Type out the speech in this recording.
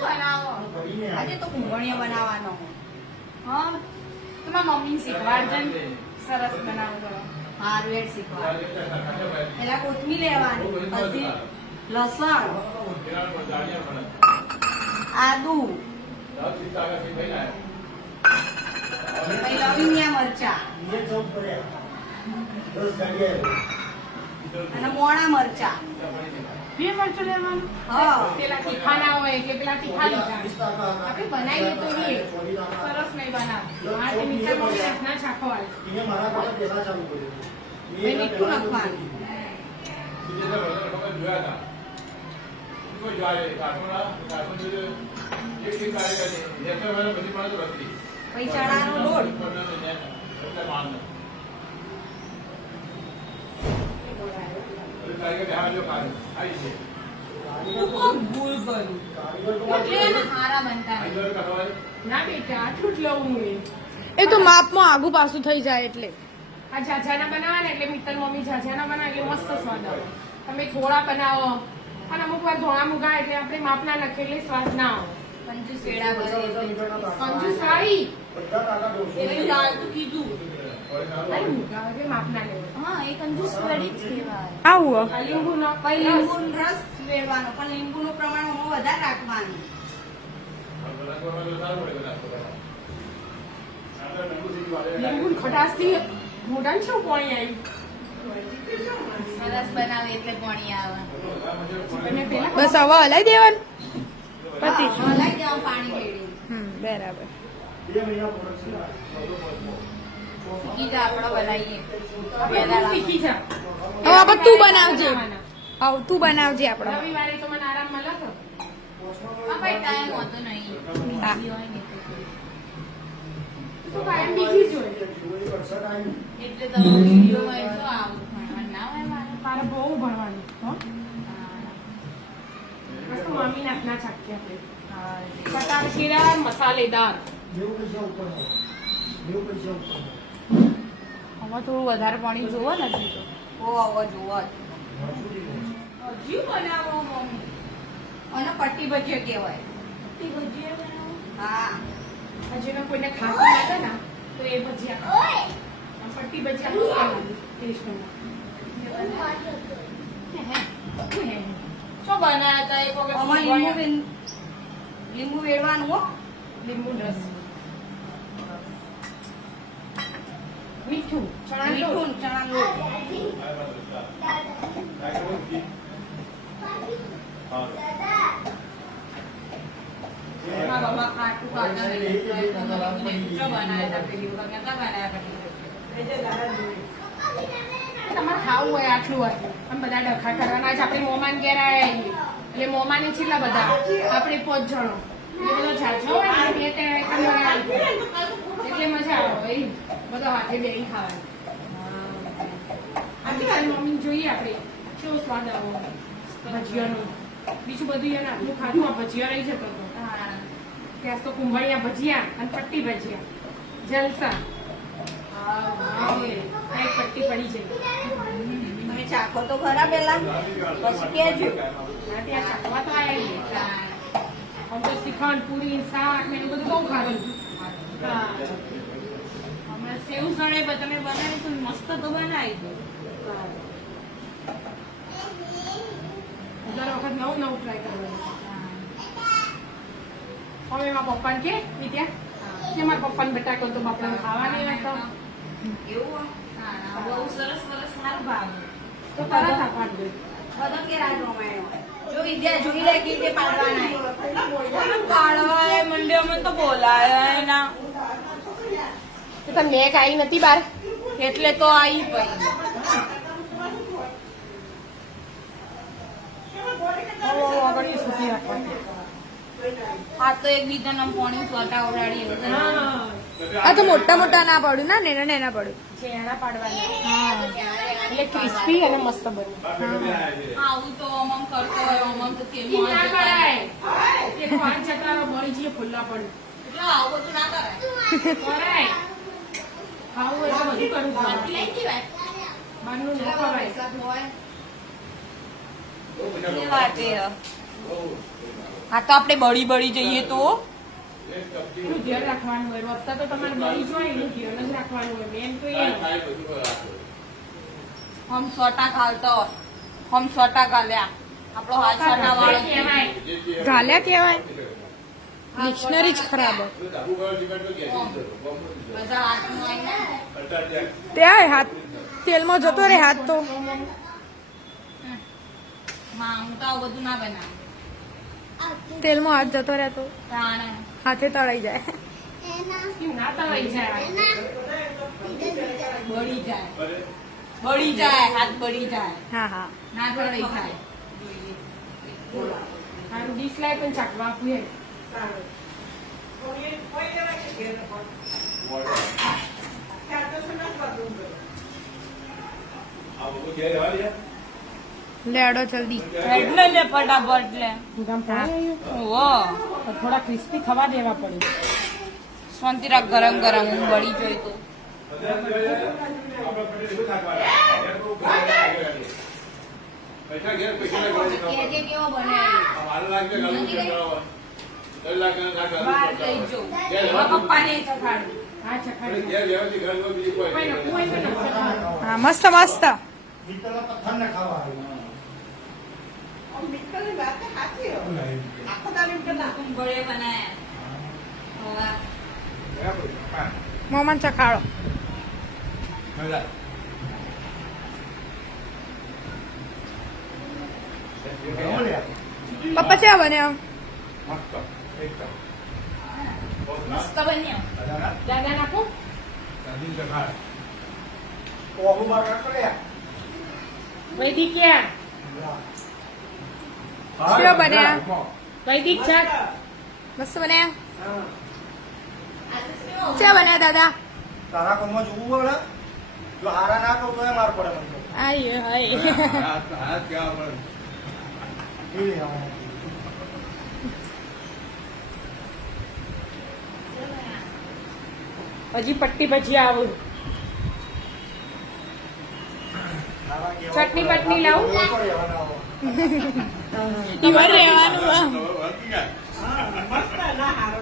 બનાવો આજે તો કુંભણિયા બનાવવાનો હા તમારા મમ્મી શીખવાડજે સરસ બનાવો તો હારું એડ શીખવાડ પેલા કોથમીર લેવાની પછી લસણ આદુ લવિંગિયા મરચા અને મોણા મરચા બે મરચું લેવાનું હા પેલા તીખા ના હોય એટલે પેલા તીખા લીધા આપણે બનાવીએ તો સરસ નહીં બનાવ આ તે મીઠા ના છાખવાય મીઠું નાખવાનું પછી ચણાનો લોટ એ તો માપમાં આગુ પાછું થઈ જાય એટલે આ ઝાઝાના બનાવવાના એટલે મિત્તલ મમ્મી ઝાઝાના બનાવે એટલે મસ્ત સ્વાદ આવે તમે થોડા બનાવો અને અમુક વાર ધોળા મુગા એટલે આપણે માપના નાખીએ એટલે સ્વાદ ના આવે કંજૂસ વેડા કરે કંજૂસ વાળી એટલે ચાલતું કીધું અરે મુગા એટલે માપના લેવું હા એ કંજૂસ વેડી જ કહેવાય આવું આ લીંબુનો પછી લીંબુનો રસ વેડવાનો પણ લીંબુનું પ્રમાણ વધારે રાખવાનું લીંબુ ખટાશથી મોઢાને શું પાણી આવ્યું સરસ બનાવે એટલે પાણી આવે અને પેલા બસ હવે હલાઈ દેવાનું પતિ હલાઈ દેવાનું પાણી રેડી બરાબર શીખી જા આપણે બનાવીએ શીખી જા હવે આપણે તું બનાવજે હવે તું બનાવજે આપણે રવિવારે તો મને આરામ મળે તો હા ભાઈ ટાઈમ હોતો નહીં હા. બીજી હોય ને તું કાયમ બીજી જ હોય એટલે તમે વિડીયો હોય તો આવું ભણવાનું ના હોય મારે તારે બહુ ભણવાનું હો બસ તો મમ્મી નાખના ચાકીએ આપણે કટાર ખીરા મસાલેદાર હવે થોડું વધારે પાણી જોવો નથી તો હવે જોવો હજી બનાવો મમ્મી અને પટ્ટી ભજીયા કહેવાય પટ્ટી ભજીયા બનાવો હા હજી મેં કોઈને ખાતું લાગે ને તો એ ભજીયા પટ્ટી ભજીયા ટેસ્ટમાં શું બનાવ્યા હતા એક વખત લીંબુ વેડવાનું હો લીંબુ રસ મીઠું ચણા મીઠું ચણા લોટ હા બાબા ખાટું ખાતા નહીં બનાવ્યા હતા પેલી વખત નતા બનાવ્યા તમારે ખાવું હોય આટલું આમ બધા ડખા કરવાના છે આપણે મોમાન ઘેર આવ્યા એટલે મોમાને છેલ્લા બધા આપણે 5 જણો એટલે બધો ઝાઝો હોય ને બે ત્રણ એટલે મજા આવે એ બધા હાથે બેસી ખાવાની આટલી ખાલી મમ્મી જોઈએ આપણે કેવો સ્વાદ આવો ભજીયાનો બીજું બધું એને આટલું ખાધું આ ભજીયા રહી જતો હતો ત્યાં તો કુંભળિયા ભજીયા અને પટ્ટી ભજીયા જલસા એક પટ્ટી પડી છે તમે ચાખો તો ખરા પેલા પછી કેજો ત્યાં ચાખવા તો આયા આમ તો શ્રીખંડ પૂરી શાક ને એવું બધું બહુ ખાધું હમણાં સેવ સળે તમે બનાવી તો મસ્ત તો બનાવી દો દર વખત નવું નવું ટ્રાય કરવાનું હવે એમાં પપ્પાને કે વિદ્યા કે મારા પપ્પાને બટાકો તો બાપડાને ખાવા નહીં હોય તો એવું બહુ સરસ સરસ સારું ભાવે તો તરત આપવા દે બધો કે રાજ રમાયો જો વિદ્યા જોઈ લે કે તે પાડવાના પાડવા મંડ્યો મને તો બોલાય ના તો તને મેં કાઈ નથી બાર એટલે તો આવી પઈ આગળ સુધી રાખવાની આ તો એક બીજાના પોણી સોટા ઉડાડી આ તો મોટા મોટા ના પડ્યું ના નેના નેના પડ્યું ચેરા પાડવાના એટલે ક્રિસ્પી અને મસ્ત બને આવું તો અમમ કરતો હોય અમમ તો કેમ ના કરાય એ 5 ચકરાનો બળી જઈએ ફુલ્લા પડે એટલે આવું બધું ના કરાય કરાય ખાવું એટલે બધું કરવું બાકી લઈ જવાય બહારનું ન ખવાય એ વાતે આ તો આપણે બળી બળી જઈએ તો એનું ધ્યાન રાખવાનું હોય રોપતા તો તમારે મળી જ હોય એનું ધ્યાન જ રાખવાનું હોય મેન તો એ હમ 100 ખાલતો હમ 100 ગાલ્યા આપણો હાથ 100 વાળો કહેવાય ગાલ્યા કહેવાય ડિક્શનરી જ ખરાબ બધા હાથનું આઈને ત્યાં હાથ તેલમાં જતો રે હાથ તો માં હું તો આવું બધું ના બનાવું તેલમાં હાથ જતો રહે તો તાણે હાથે તળાઈ જાય કેવું ના તળાઈ જાય બળી જાય હાથ બળી જાય હા હા ના તળાઈ જાય આનું ડીશ લાય પણ ચાકવા આપવું હે લેડો જલ્દી એટલે લે ફટાફટ લે ગામ પડી ઓ થોડા ક્રિસ્પી થવા દેવા પડે શાંતિ રાખ ગરમ ગરમ હું બળી જોઈ તો કેજે કેવો બને બહાર જઈ જો પપ્પાને ચખાડું હા ચખાડી કોઈ નખું હોય તો નખો. હા મસ્ત મસ્ત तुम बड़े बनाया મોમન ચખાડો પપ્પા ચા બન્યા मस्त बन्यो દાદા નાખો વૈદિક ક્યાં શેવા બન્યા વૈદિક શાક મસ્ત બન્યા ચા બન્યા દાદા તારા કોમમાં જોવું પડે જો હારા ના કહું તો એ માર પડે મને આય હાય હજી પટ્ટી પછી આવું ચટણી પટણી લાવું ઈવન રહેવાનું મસ્ત ના હારો